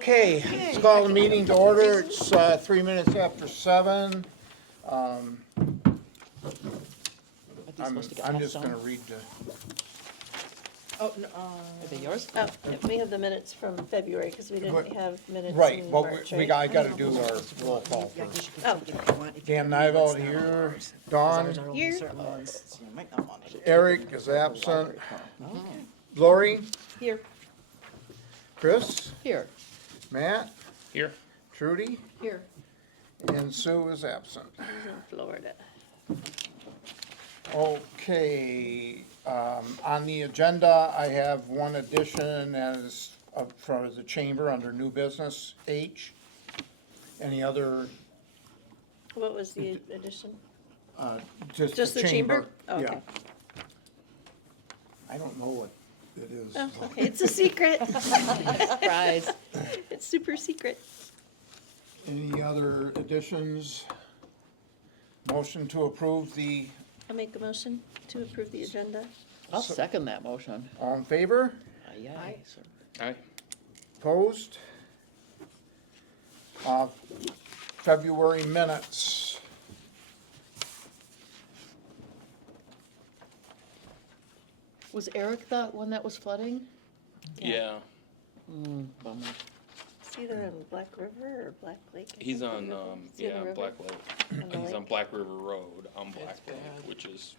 Okay, let's call the meeting to order. It's 3 minutes after 7. I'm just gonna read the, Oh, no, Are they yours? oh, yeah, we have the minutes from February, because we What- didn't have minutes right, in well, March, we right? got, I gotta do our roll call Yeah, I first. guess you can take it if you want, if you Dan want. Nyvald It's not all here, ours. 'Cause Dawn, ours are only Here. certain ones, so you might not want it. Eric is absent, Okay. Lori, Here. Chris, Here. Matt, Here. Trudy, Here. and Sue is absent. He's in Florida. Okay, on the agenda, I have one addition as, for the chamber under new business, H. Any other, What was the addition? just the chamber? Oh, Yeah. okay. I don't know what it is. Oh, okay, it's a secret. Surprise. It's super secret. Any other additions? Motion to approve the, I'll make a motion to approve the agenda. I'll second that motion. all in favor? Yeah. Aye. Opposed? February minutes. Was Eric the one that was flooding? Yeah, Bummer. It's either on Black River or Black Lake. I he's think, on, the river. Is he on the river? Black Lake. On the He's on lake? Black River Road on Black Lake, which is,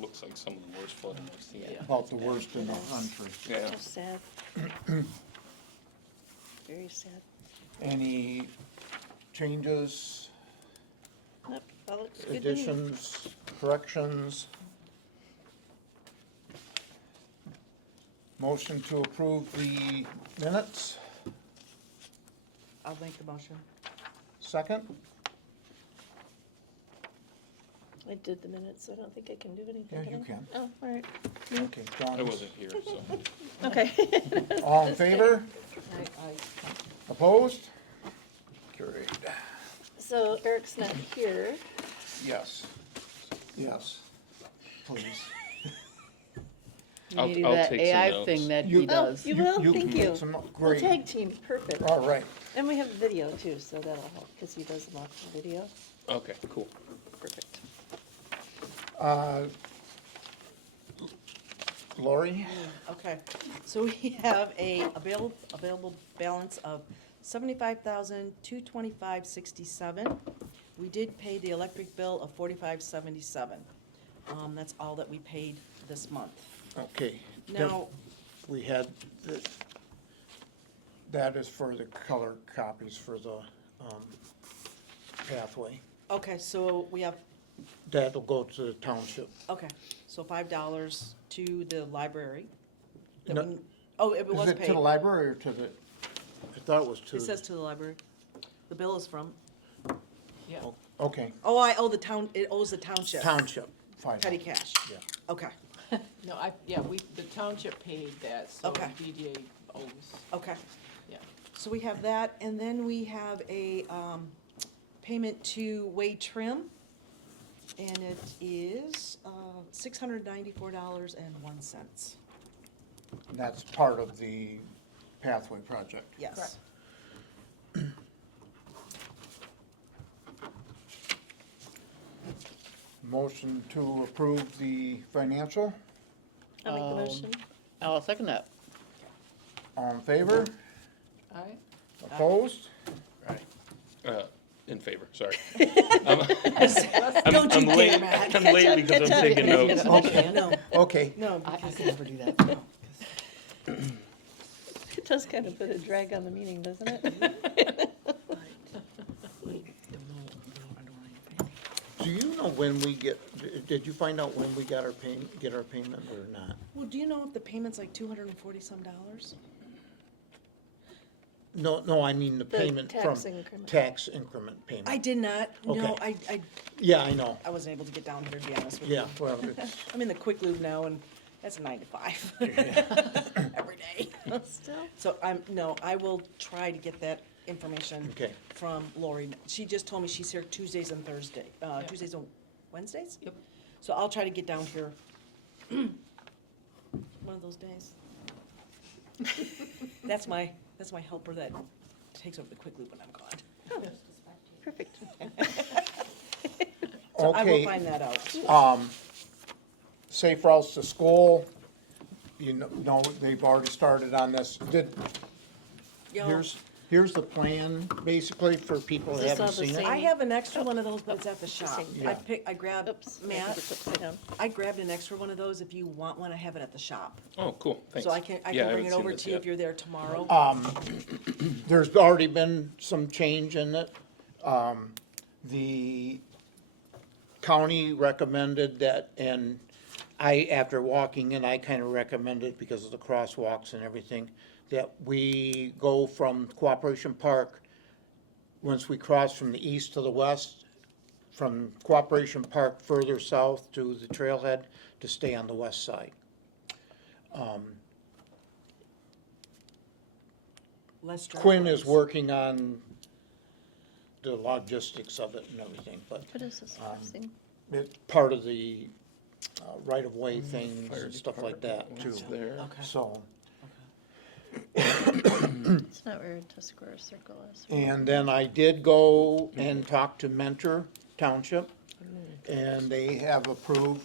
looks like some of the worst flooding I've seen. About the worst in the country. Yeah. So sad. Very sad. Any changes, Nope, that looks good to me. additions, corrections? Motion to approve the minutes, I'll make the motion. second? I did the minutes, so I don't think I can do anything. Yeah, you I? can. Oh, all right. Okay, Dawn. I wasn't here, so. Okay. All in favor? Opposed? Carried. So Eric's not here. Yes. Yes. Please. I'll- Maybe I'll that take some AI notes. thing that You- he does. Oh, you will? You Thank can you. make some- We'll Great. tag team, perfect. All right. And we have video too, so that'll help, because he does them off the video. Okay, cool. Perfect. Lori? Okay, so we have a available balance of $75,225.67. We did pay the electric bill of $45.77. That's all that we paid this month. Okay. Now, We had, that is for the color copies for the pathway. okay, so we have, That'll go to the township. okay, so $5 to the library. that No. we- Oh, it Is was it to paid. the library or to the, I thought it was to. It says to the library. The bill is from, Okay, oh, the town, it owes the township. township, $5. Petty cash. Yeah. Okay, No, the township paid that, so Okay. DDA owes, okay. yeah. So we have that, and then we have a payment to Way Trim, and it is $694.01. That's part of the pathway project. Yes. Motion to approve the financial. I'll make the motion. I'll second that. All in favor? Aye. Opposed? In favor, sorry. Don't you I'm dare, late, Matt. I'm late because I'm taking notes. No, Okay, no. I could never do that. It does kind of put a drag on the meeting, doesn't it? do you know when we get, did you find out when we got our get our payment or not? Well, do you know if the payment's like $240-some? No, I mean the payment from. tax increment. Tax increment payment. I did not, no, Okay. I Yeah, I know. wasn't able to get down here, to be honest with you. Yeah, well, it's, I'm in the quick loop now, and that's 9 to 5. Every day. Still? So I will try to get that information Okay. from Lori. She just told me she's here Tuesdays and Tuesdays and Wednesdays? Yep. So I'll try to get down here one of those days. That's my helper that takes over the quick loop when I'm gone. Perfect. So I will Okay. find that out. Safe routes to school, you know, they've already started on this. Yo, Here's the plan, basically, for people Is that this haven't all the seen it. same? I have an extra one of those, but it's at the shop. same. Yeah. I grabbed, Oops. I think Matt, it's upside down. I grabbed an extra one of those. If you want one, I have it at the shop. Oh, cool, thanks. So I can Yeah, bring haven't it seen over this to you yet. if you're there tomorrow. There's already been some change in it. The county recommended that, and after walking in, I kind of recommended, because of the crosswalks and everything, that we go from Cooperation Park, once we cross from the east to the west, from Cooperation Park further south to the trailhead, to stay on the west side. Less Quinn is driveways. working on the logistics of it and everything, but What is this thing? it's part of the right-of-way things Fire and stuff like that, too. department There. Okay. So, It's not where Tuscarora Circle is. and then I did go and talk to Mentor Township, and they have approved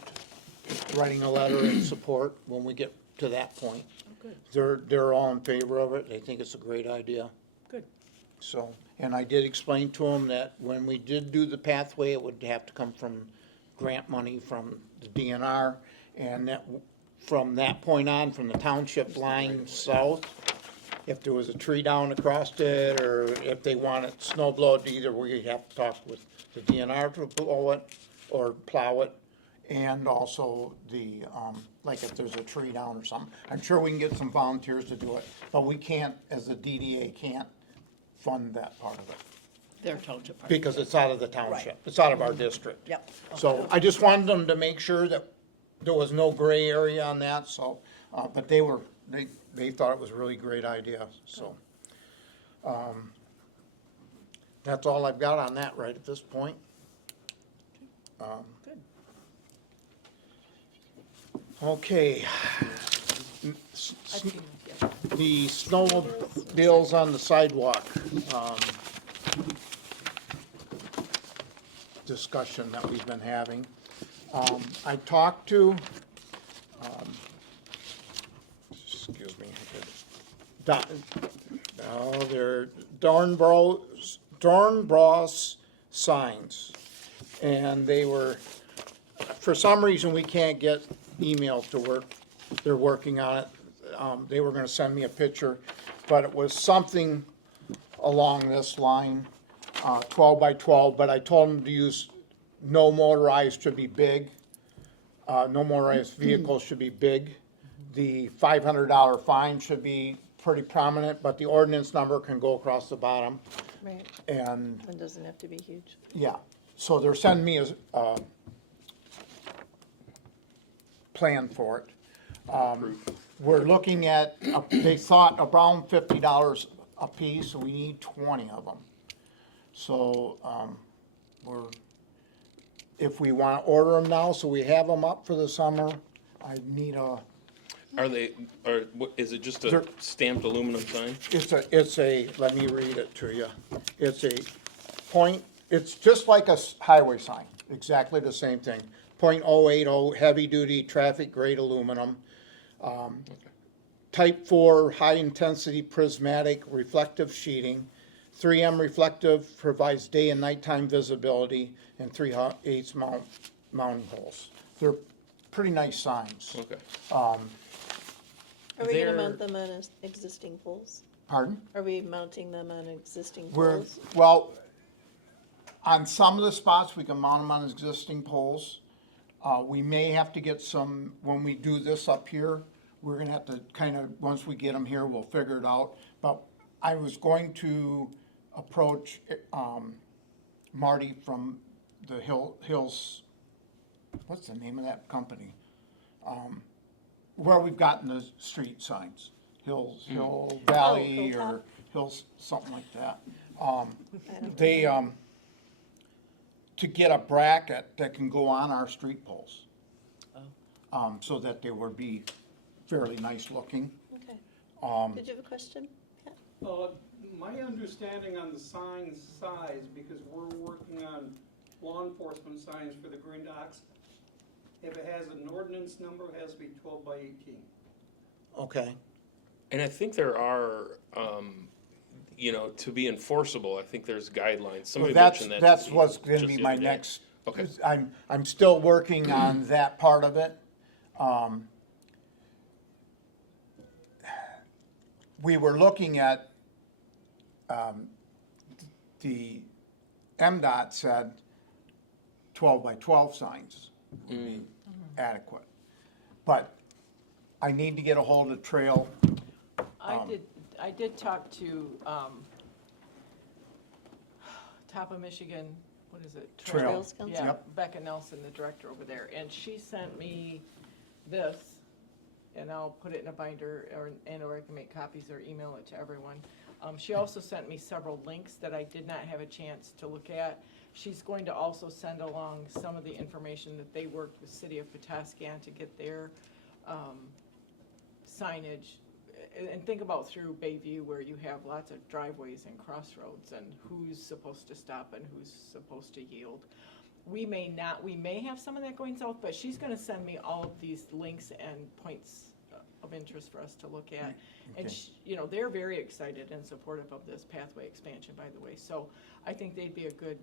writing a letter in support when we get to that point. Good. They're all in favor of it, they think it's a great idea. Good. So, and I did explain to them that when we did do the pathway, it would have to come from grant money from the DNR, and that, from that point on, from the township line south, if there was a tree down across it, or if they wanted snow blowed, either we have to talk with the DNR to blow it, or plow it, and also the, like if there's a tree down or something. I'm sure we can get some volunteers to do it, but we can't, as a DDA, can't fund that part of it, Their township. part. because it's out of the township, Right. it's out of our district. Yep. So I just wanted them to make sure that there was no gray area on that, so, but they thought it was a really great idea, so. That's all I've got on that right at this point. Good. Okay. I've seen it, yeah. The snowmobiles on the sidewalk, discussion that we've been having. I talked to, excuse me, they're Dornbros signs. And they were, for some reason, we can't get email to work, they're working on it. They were gonna send me a picture, but it was something along this line, 12 by 12, but I told them to use no motorized should be big. No motorized vehicles should be big. The $500 fine should be pretty prominent, but the ordinance number can go across the bottom. Right, And, it doesn't have to be huge. yeah, so they're sending me a plan for it. We're looking at, they thought around $50 a piece, so we need 20 of them. So, if we wanna order them now, so we have them up for the summer, I need Is it just They're- a stamped aluminum sign? it's a, let me read it to you. It's a point, it's just like a highway sign, exactly the same thing. .080 heavy-duty traffic grade aluminum. Type 4 high-intensity prismatic reflective sheeting. 3M reflective provides day and nighttime visibility, and 3/8 mounting holes. They're pretty nice signs. Okay. Are we They're- gonna mount them on existing poles? Pardon? Are we mounting them on existing We're, poles? well, on some of the spots, we can mount them on existing poles. We may have to get some, when we do this up here, we're gonna have to kind of, once we get them here, we'll figure it out. But I was going to approach, Marty from the Hills, what's the name of that company? Where we've gotten the street signs, Hill Valley Hilltop? or Hills, something like that. I don't They, to get a bracket that can go on our street poles. So that they would be fairly nice looking. Okay. Did you have a question? Pat? My understanding on the sign size, because we're working on law enforcement signs for the Green Docks, if it has an ordinance number, it has to be 12 by 18. Okay, And I think there are, you know, to be enforceable, I think there's guidelines. well, Somebody that's, mentioned that. that's to me what's gonna just be the my other day. next. Okay. I'm still working on that part of it. We were looking at, the MDOT said 12 by 12 signs would be adequate. But I need to get a hold of Trail. I did talk to, Top of Michigan, what is it? Trail. Trails Council? Yeah, Yep. Becca Nelson, the director over there, and she sent me this, and I'll put it in a binder, or I can make copies or email it to everyone. She also sent me several links that I did not have a chance to look at. She's going to also send along some of the information that they worked with City of Pawtucket to get their signage. And think about through Bayview where you have lots of driveways and crossroads and who's supposed to stop and who's supposed to yield. We may have some of that going south, but she's gonna send me all of these links and points of interest for us to look at. And, Okay. you know, they're very excited and supportive of this pathway expansion, by the way. So I think they'd be a good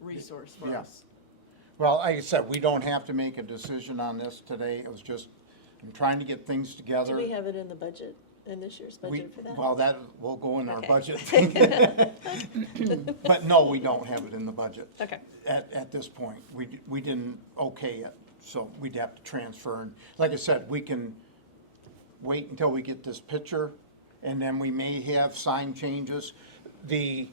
resource for Yeah. us. Well, like I said, we don't have to make a decision on this today. It was just, I'm trying to get things together. Do we have it in the budget, in this year's budget for that? Well, that will go in our Okay. budget thing. But no, we don't have it in the budget. Okay. At this point. We didn't okay it, so we'd have to transfer. And like I said, we can wait until we get this picture, and then we may have sign changes. The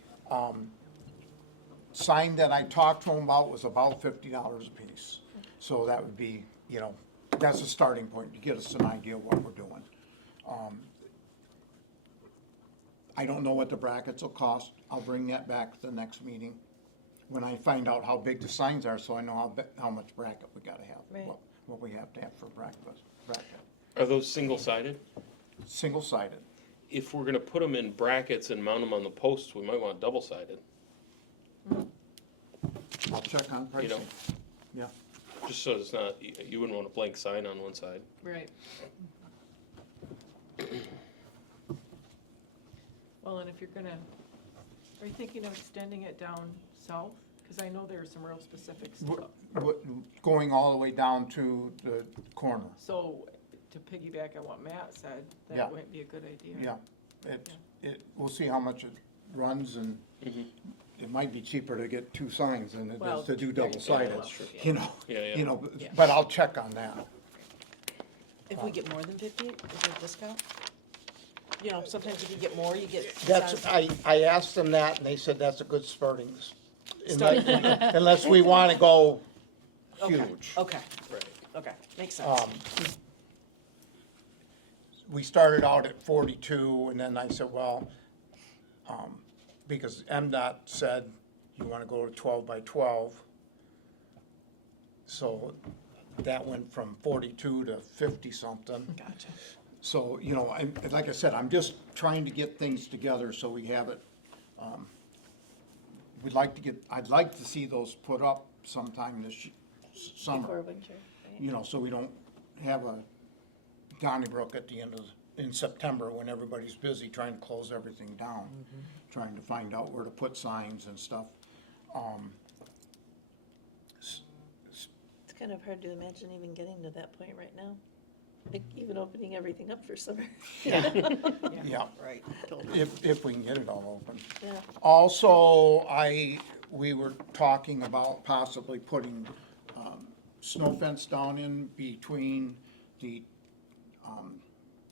sign that I talked to him about was about $50 a piece. So that would be, you know, that's a starting point to get us an idea of what we're doing. I don't know what the brackets will cost. I'll bring that back at the next meeting when I find out how big the signs are, so I know how much bracket we gotta have. Right. What we have to have for bracket. Are those single-sided? Single-sided. If we're gonna put them in brackets and mount them on the posts, we might want double-sided, I'll check on you pricing. know, Yeah. just so it's not, you wouldn't want a blank sign on one side. Right. Well, and if you're gonna, are you thinking of extending it down south? Because I know there are some real specifics. Going all the way down to the corner. So, to piggyback on what Matt said, Yeah. that might be a good idea. Yeah. We'll see how much it runs, and it might be cheaper to get two signs than it Well, is to do yeah, double-sided, that's true, yeah. you know? Yeah. You know, Yeah. but I'll check on that. If we get more than 50, is there a discount? You know, sometimes if you get more, you get. That's, I asked them that, and they said that's a good starting, unless we wanna go huge. Okay, Right. okay, makes sense. We started out at 42, and then I said, well, because MDOT said you wanna go to 12 by 12. So that went from 42 to 50-something. Gotcha. So, you know, and like I said, I'm just trying to get things together so we have it. I'd like to see those put up sometime this summer. Before winter, right? You know, so we don't have a Donnybrook at the end of, in September when everybody's busy trying to close everything down, trying to find out where to put signs and stuff. It's kind of hard to imagine even getting to that point right now. Like even opening everything up for summer. Yeah, Right, totally. if we can get it all open. Yeah. Also, we were talking about possibly putting, snow fence down in between the,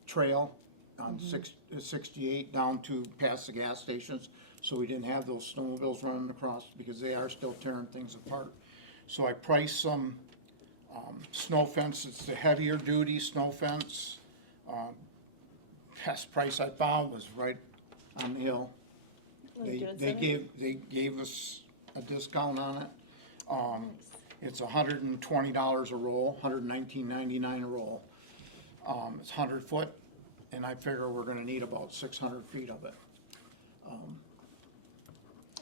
trail on 68 down to past the gas stations, so we didn't have those snowmobiles running across, because they are still tearing things apart. So I priced some, snow fence. It's the heavier duty snow fence. Best price I found was right on the hill. Wanna do it They Sunday? gave us a discount on it. It's $120 a roll, $119.99 a roll. It's 100 foot, and I figure we're gonna need about 600 feet of it.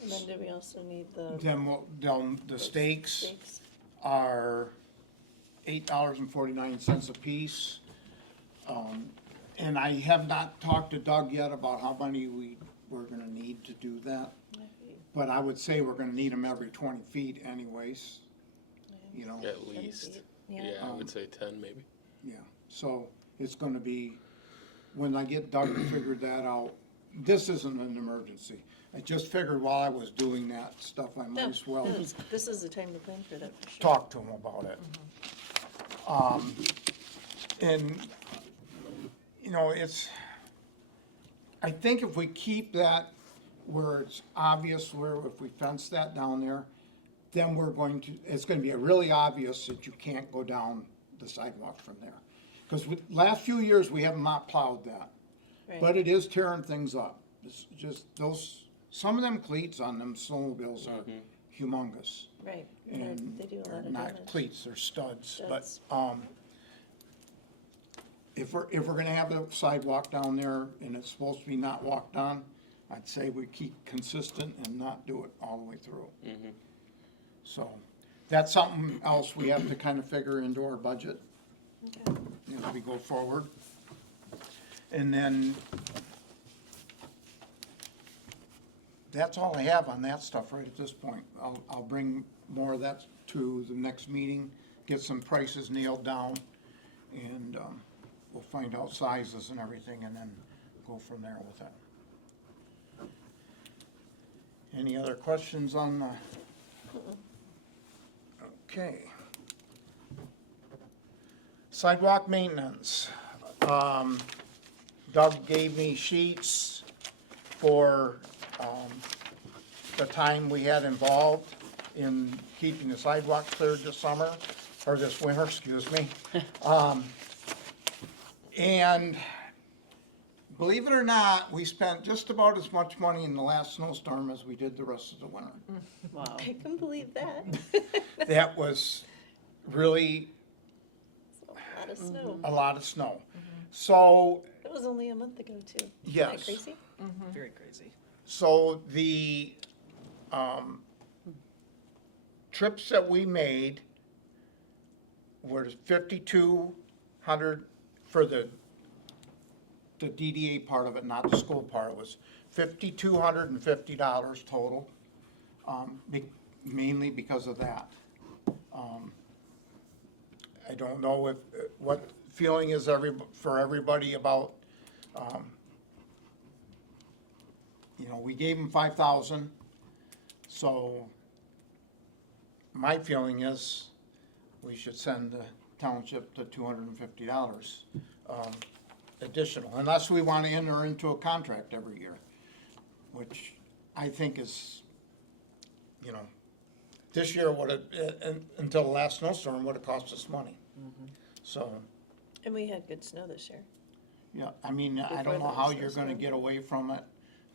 And then do we also need the Then the stakes stakes? are $8.49 a piece. And I have not talked to Doug yet about how many we're gonna need to do that. But I would say we're gonna need them every 20 feet anyways, you know, At 10 least. feet. Yeah, I would say 10 maybe. yeah. So it's gonna be, when I get Doug figured that out, this isn't an emergency. I just figured while I was doing that stuff, I might No, as well no, this is the time to plan for that, for sure. talk to him about it. And, you know, I think if we keep that where it's obvious, where if we fence that down there, then it's gonna be really obvious that you can't go down the sidewalk from there. Because last few years, we have not plowed that, Right. but it is tearing things up. It's just some of them cleats on them snowmobiles are humongous. Right, And they do a they're lot of not damage. cleats, they're studs, but, Studs. if we're gonna have a sidewalk down there and it's supposed to be not walked on, I'd say we keep consistent and not do it all the way through. So, that's something else we have to kind of figure into our budget Okay. as we go forward. And then, that's all I have on that stuff right at this point. I'll bring more of that to the next meeting, get some prices nailed down, and, we'll find out sizes and everything, and then go from there with that. Any other questions on the? Okay. Sidewalk maintenance. Doug gave me sheets for, the time we had involved in keeping the sidewalk cleared this summer, or this winter, excuse me. And believe it or not, we spent just about as much money in the last snowstorm as we did the rest of the winter. Wow. I can believe that. That was really A lot of snow. a lot of snow. So, That was only a month ago, too. Isn't yes. that crazy? Very crazy. So the, trips that we made were 5,200 for the DDA part of it, not the school part, was $5,250 total, mainly because of that. I don't know what feeling is for everybody about, you know, we gave them 5,000, so my feeling is we should send the township the $250 additional, unless we want to enter into a contract every year, which I think is, you know, this year until the last snowstorm would have cost us money. So, And we had good snow this year. yeah, I mean, I Before don't know that how was you're gonna snowstorm. get away from it.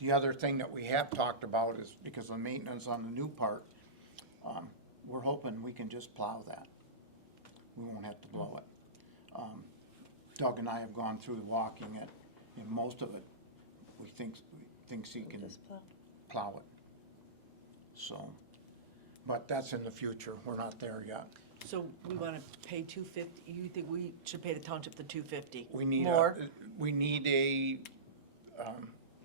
The other thing that we have talked about is because of maintenance on the new part, we're hoping we can just plow that. We won't have to blow it. Doug and I have gone through walking it, and most of it, we thinks he can Just plow. plow it. So, but that's in the future, we're not there yet. So we wanna pay $250, you think we should pay the township the $250? We need More? we need a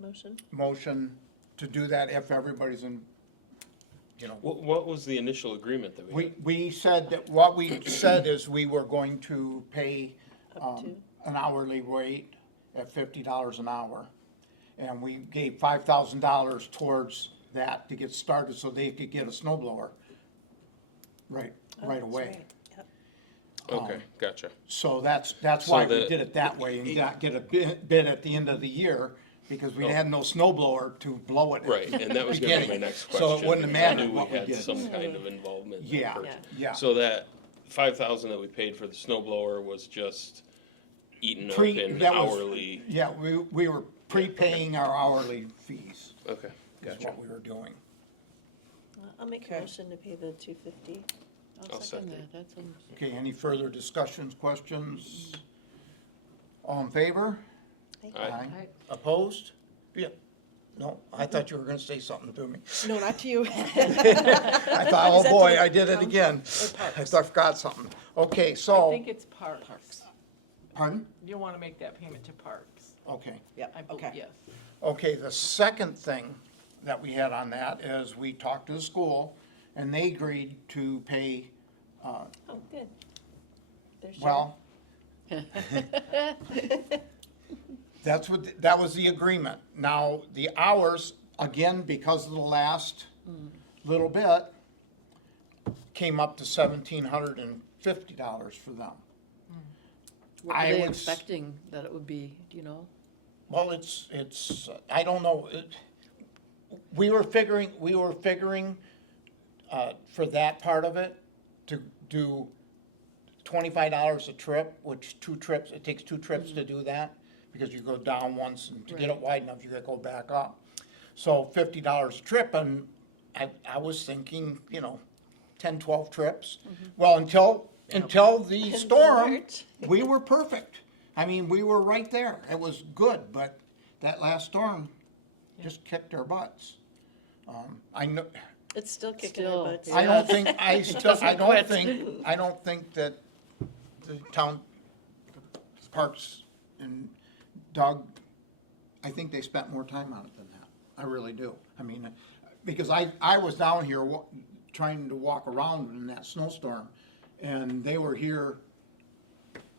Motion? motion to do that if everybody's in, you know. What was the initial agreement that we had? We said that, what we said is we were going to pay Up to? an hourly rate at $50 an hour. And we gave $5,000 towards that to get started so they could get a snow blower right Oh, that's away. right. Yep. Okay, gotcha. So that's So why we the- did it that way and get a bid at the end of the year, because we had no snow blower to blow it. at Right, the and that was gonna be my beginning. next So question. it wouldn't have because I mattered knew what we had did. some kind of involvement in the Yeah, purchase. yeah. So that 5,000 that we paid for the snow blower was just eaten up in That was- hourly? Yeah, we were prepaying our hourly fees, Okay, is gotcha. what we were doing. I'll make a Okay. motion to pay the $250. I'll second. That sounds. Okay, any further discussions, questions? All in favor? Aye. Aye. Opposed? Yeah, No, I thought you were gonna say something to me. No, not to you. I thought, oh that boy, the I did it again. I thought I forgot something. Okay, I so, think it's parks. pardon? You'll wanna make that payment to parks. Okay. Yep, I believe, okay. yes. Okay, the second thing that we had on that is we talked to the school, and they agreed to pay, Oh, good. There's your- well, that was the agreement. Now, the hours, again, because of the last little bit, came up to $1,750 for them. What I were they would s- expecting that it would be, do you know? Well, I don't know, we were figuring, for that part of it, to do $25 a trip, which it takes 2 trips to do that, because you go down once, and to get it Right. wide enough, you gotta go back up. So $50 a trip, and I was thinking, 10, 12 trips. Well, until the storm, March. we were perfect. I mean, we were right there. It was good, but that last storm just kicked our butts. I know, It's still kicking Still, our butts. I Yeah. don't think, I quit. don't think that the town parks and Doug, I think they spent more time on it than that. I really do. I mean, because I was down here trying to walk around in that snowstorm, and they were here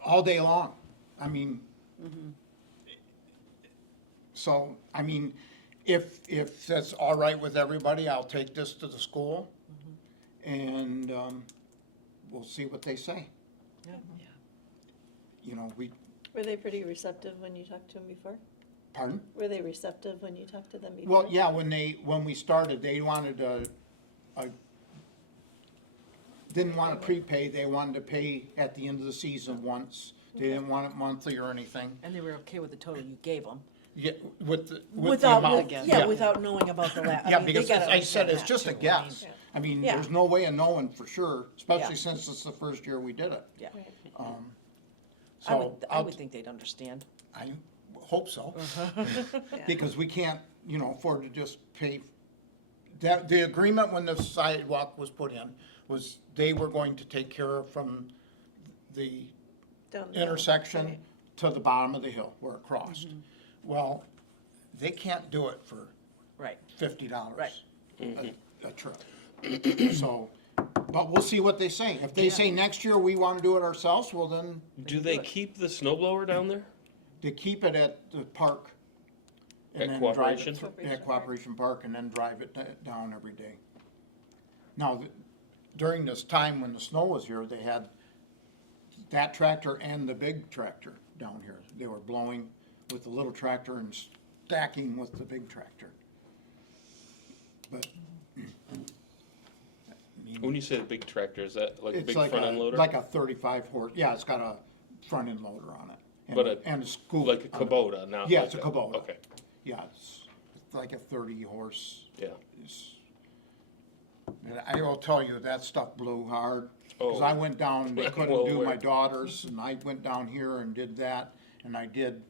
all day long. I mean, so, I mean, if that's all right with everybody, I'll take this to the school, and we'll see what they say. Were they pretty receptive when you talked to them before? Pardon? Were they receptive when you talked to them before? Well, yeah, when we started, they wanted didn't want to prepay, they wanted to pay at the end of the season once. They didn't want it monthly or anything. And they were okay with the total you gave them? Yeah, with the Without, amount. yeah, without knowing about the Yeah, because as I said, it's just a guess. Yeah. I mean, Yeah. there's no way of knowing for sure, especially Yeah. since it's the first year we did it. Yeah, Right. So I would think they'd understand. I hope so. Yeah. Because we can't, afford to just pay. The agreement when the sidewalk was put in was they were going to take care of from the Down the hill, intersection right. to the bottom of the hill where it crossed. Well, they can't do it for Right. $50 Right. a trip. So, but we'll see what they say. If they say next year we want to do it ourselves, well then, Do they keep the snow blower down there? they keep it at the park. and At then drive it Cooperation? through- Cooperation At Cooperation Park, and then drive it down every day. Now, during this time when the snow was here, they had that tractor and the big tractor down here. They were blowing with the little tractor and stacking with the big tractor. But, When you say the big tractor, is that like a it's big like front end loader? like a 35 horse, yeah, it's got a front end loader on it. and- But and a scoop. Like a on it. Kubota, not Yeah, like it's a Kubota. Okay, Yeah, it's like a 30 horse. yeah. And I will tell you, that stuff blew hard. Cause Oh. I went down, they couldn't Well, do my where- daughters, and I went down here and did that, and I did,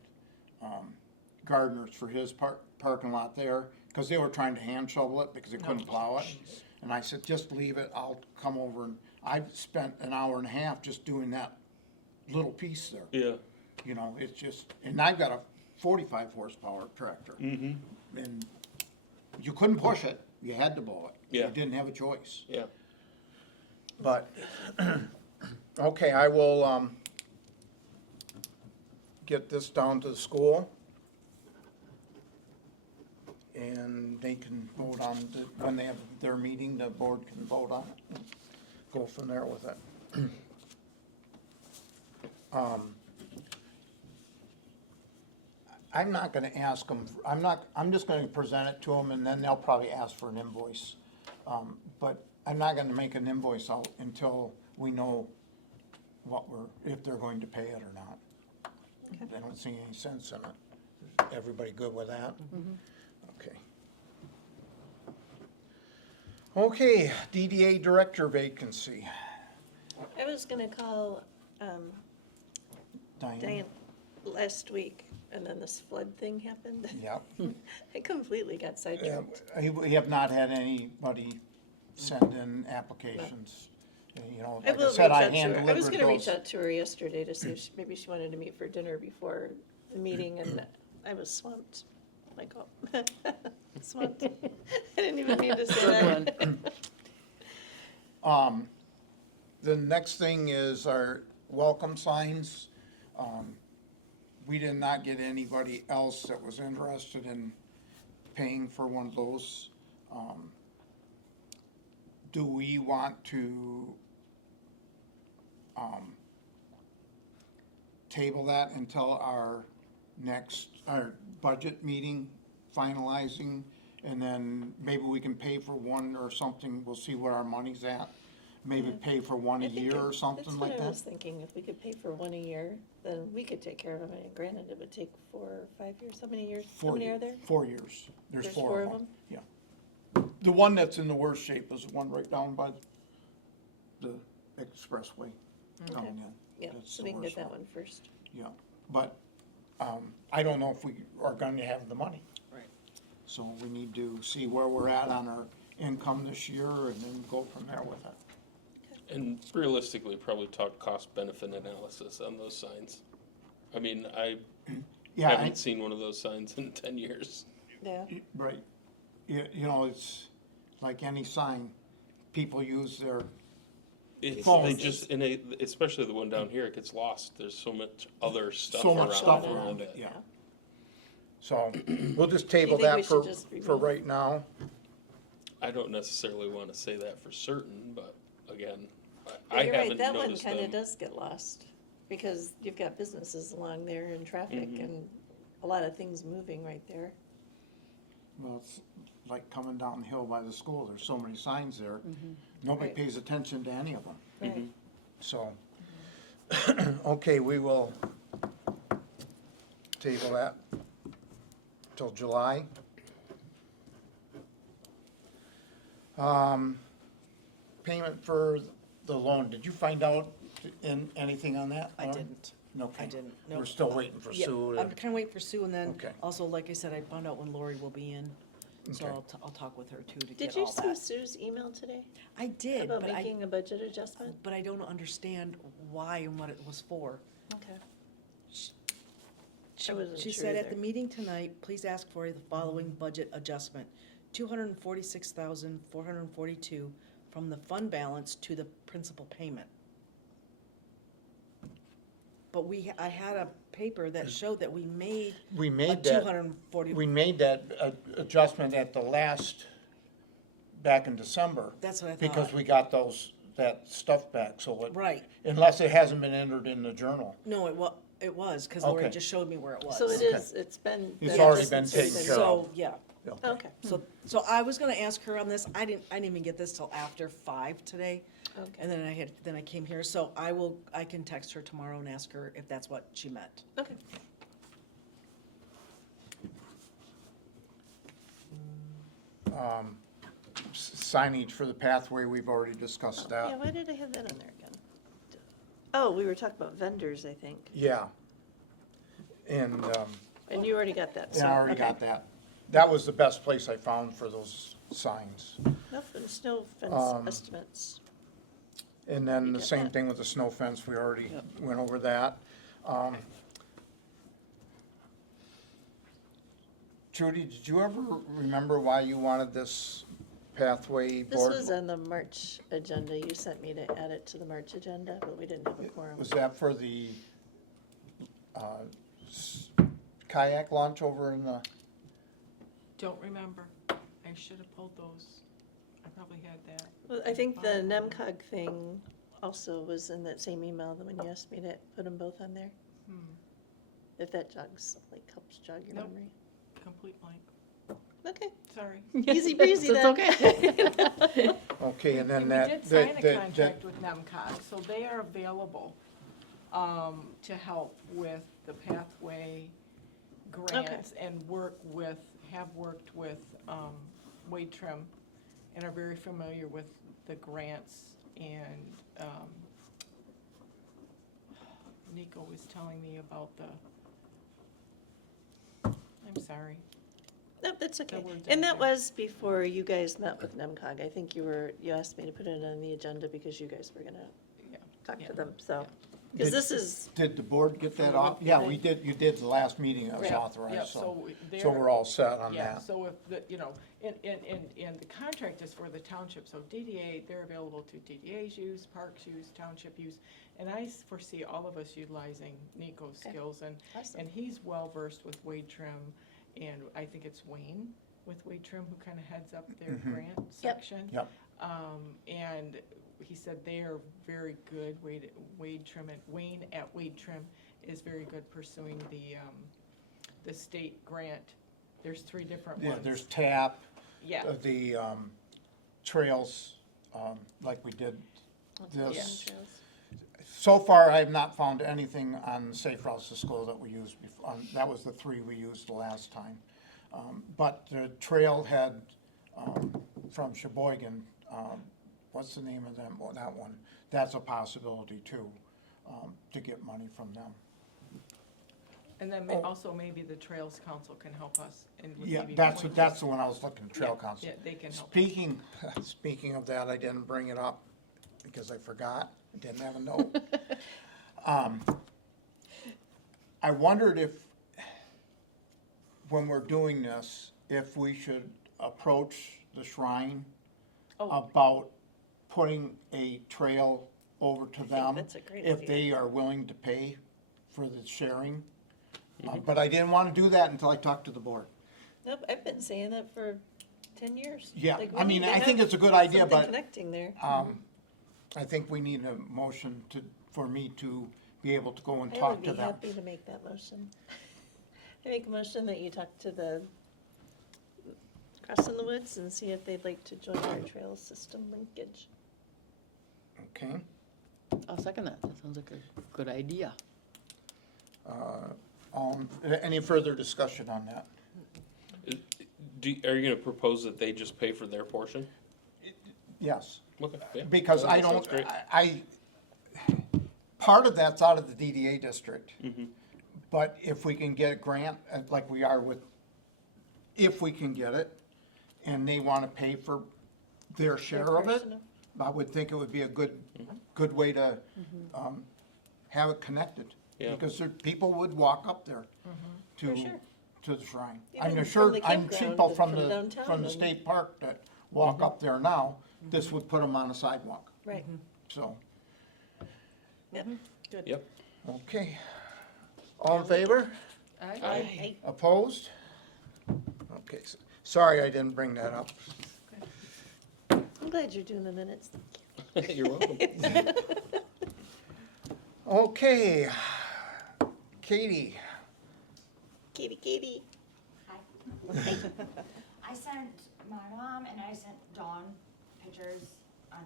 Gardner's for his parking lot there, cause they were trying to hand shovel it because they couldn't plow it. And I said, just leave it, I'll come over, and I spent an hour and a half just doing that little piece there. Yeah. It's just, and I've got a 45 horsepower tractor. And you couldn't push it, you had to blow it. Yeah. You didn't have a choice. Yeah. But, okay, I will, get this down to the school. And they can vote on, when they have their meeting, the board can vote on it. and Go from there with it. I'm not gonna ask them, I'm just gonna present it to them, and then they'll probably ask for an invoice. But I'm not gonna make an invoice out until we know if they're going to pay it or not. I don't see any sense in it. Everybody good with that? Okay. Okay, DDA Director vacancy. I was gonna call, Diane? Diane, last week, and then this flood thing happened. Yep. I completely got sidetracked. We have not had anybody send in applications. You know, I like I will said, reach I out to hand her. I was delivered gonna reach those. out to her yesterday to see if maybe she wanted to meet for dinner before the meeting, and I was swamped. Like, oh, swamped. I didn't even mean to say Good that. The next thing is our welcome signs. We did not get anybody else that was interested in paying for one of those. Do we want to table that until our budget meeting finalizing? And then maybe we can pay for one or something, we'll see where our money's at. Maybe pay for one a I think year or something like That's what I that. was thinking, if we could pay for one a year, then we could take care of it. Granted, it would take 4 or 5 years. How many years? How many are there? 4 years. There's There's 4 4 of of them. Yeah. The one that's in the worst shape is the one right down by the expressway coming in. Yeah, That's so the we can worst get that one first. Yeah, but I don't know if we are going to have the money. Right. So we need to see where we're at on our income this year and then go from there with it. And realistically, probably talk cost-benefit analysis on those signs. I mean, I Yeah, haven't seen one of those signs in 10 years. Yeah. right. You know, it's like any sign, people use their, It's, Phones. they just, especially the one down here, it gets lost. There's so much other stuff so around. much stuff around around it, it, yeah. So we'll just table think we that should just for remove- right now. I don't necessarily want to say that for certain, but again, But I you're right, haven't that one noticed kinda them. does get lost, because you've got businesses along there and traffic Mhm. and a lot of things moving right there. Well, it's like coming down the hill by the school, there's so many signs there. Nobody Right. pays attention to any of them, Right. so. Okay, we will table that till July. Payment for the loan, did you find out anything on that? I Lauren? didn't. Okay. I didn't, We're no. still waiting for Yeah, Sue. I'm kinda waiting for Sue, and then Okay. also, like I said, I found out when Lori will be in, so Okay. I'll talk with her too to Did get you all see that. Sue's email today I did, about but making a budget adjustment? I don't understand why and what it was for. Okay. She, I wasn't she sure said, at either. the meeting tonight, please ask for the following budget adjustment: 246,442 from the fund balance to the principal payment. But I had a paper that showed that we made We a made that. 240, We made that adjustment at the back in December. that's what I thought. Because we got that stuff back, so Right, unless it hasn't been entered in the journal. no, it was, cause Lori Okay. just showed me where it was. So it Okay. is, it's been. It's that already been adjustment's taken been- care of. So, yeah, Okay, so I was gonna ask her on this, I didn't even get this till after 5 today. okay, And then I came here, so I can text her tomorrow and ask her if that's what she meant. okay. Signage for the pathway, we've already discussed Yeah, that. why did I have that on there again? Oh, we were talking about vendors, I think, Yeah. And, and you already got that, so. yeah, I already okay. got that. That was the best place I found for those signs. Nope, and snow fence Um, estimates. And then We the got same that. thing with the snow fence, we already went over that. Trudy, did you ever remember why you wanted this pathway This board? was on the March agenda, you sent me to add it to the March agenda, but we didn't have a quorum. Was that for the kayak launch over in the, Don't remember. I should have pulled those. I probably had that. Well, I think the NEMCOG thing also was in that same email, the one you asked me to put them both on there. If that jogs, like helps jog your Nope. memory. Complete blank. Okay, Sorry. easy breezy It's then. okay. okay, and then And that. we did sign a that- contract with NEMCOG, so they are available to help with the pathway grants and have worked with Wade Trim and are very familiar with the grants. And Nico was telling me about the I'm sorry. No, that's okay. words And out that there. was before you guys met with NEMCOG. I think you asked me to put it on the agenda because you guys were gonna Yeah. talk Yeah. to them, so. Yeah. Because Did- this is, Did the board get that For off? the- Yeah, we did, you did the last meeting that was Yeah, authorized, yeah, so they're- we're all set on Yeah, that. so if the, and the contract is for the township, so DDA, they're available to DDA's use, parks use, township use. And I foresee all of us utilizing Nico's Okay. skills, and awesome. he's well-versed with Wade Trim, and I think it's Wayne with Wade Trim who kind of heads up their grant section. Yep. And he said they are very good, Wade Trim, and Wayne at Wade Trim is very good pursuing the state grant. There's 3 different Yeah, ones. there's TAP, Yeah, the trails, like we did this. So far, I have not found anything on Safe Routes to School that we used before. That was the 3 we used the last time. But the trailhead from Sheboygan, what's the name of them? Well, that one, that's a possibility too, to get money from them. and then Oh. also maybe the Trails Council can help us and would Yeah, maybe that's point the us- one I was looking, Trail Yeah, Council. Yeah, they can help. Speaking of that, I didn't bring it up because I forgot, I didn't have a note. I wondered if, when we're doing this, if we should approach the shrine Oh. about putting a trail over to them. that's a great If idea. they are willing to pay for the sharing. But I didn't want to do that until I talked to the board. Nope, I've been saying that for 10 years. Yeah, Like, we I mean, need to I think have it's a good idea, something but connecting there. I think we need a motion for me to be able to go and I talk would to be them. happy to make that motion. I make a motion that you talk to the Cross in the Woods and see if they'd like to join our trail system linkage. Okay, I'll second that. That sounds like a good idea. any further discussion on that? Are you gonna propose that they just pay for their portion? Yes, Okay, yeah. because I That sounds don't, great. part of that's out of the DDA district. Mhm. But if we can get a grant, like we are with, if we can get it, and they want to pay for their share of it, personal. I would think it would be a good way to have it connected. Yeah. Because people would walk up there For to, sure. to the shrine. Even I'm from sure, the I'm campground people and from from the, downtown from the and- state park that walk up there now, this would put them on a sidewalk, Right. so, Yep. Good. Yep. okay. All in favor? Aye. Opposed? Okay, sorry I didn't bring that up. I'm glad you're doing the minutes. You're welcome. Okay, Katie, Katie. I sent my mom and I sent Dawn pictures, I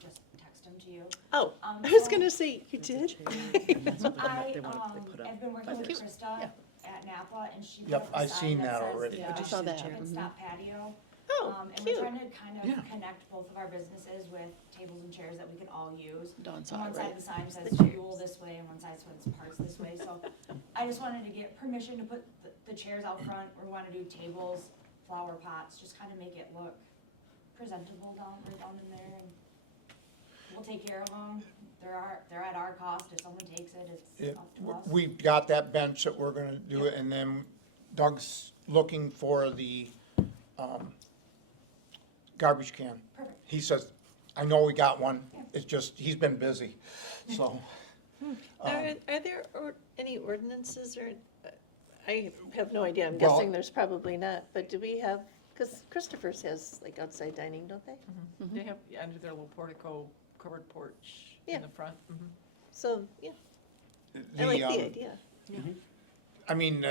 just text them to you. Oh, Um, I was so- gonna say, you did? I, they wanted to put up. have been working with Krista at Napa and she put Yep, up a I've sign seen that that says already. the, I just saw that. Chip and Stop patio. Oh, And we're cute. trying to kind Yeah. of connect both of our businesses with tables and chairs that we can all use. Dawn On saw one it, side right? of the sign says The chairs. fuel this way and one side says parts this way, so I just wanted to get permission to put the chairs out front. We wanna do tables, flower pots, just kinda make it look presentable right down in there, and we'll take care of them. They're at our cost. If someone takes it, it's up to us. we've got that bench that we're gonna do it, and then Doug's looking for the, garbage can. Perfect. He says, I know we got one, it's just, he's been busy, so. Are there any ordinances or, I have no idea, I'm Well- guessing there's probably not, but do we have, because Christopher's has like outside dining, don't they? They have, under their little portico, covered porch Yeah. in the front. Mhm. So, yeah, I like the um, idea. I mean,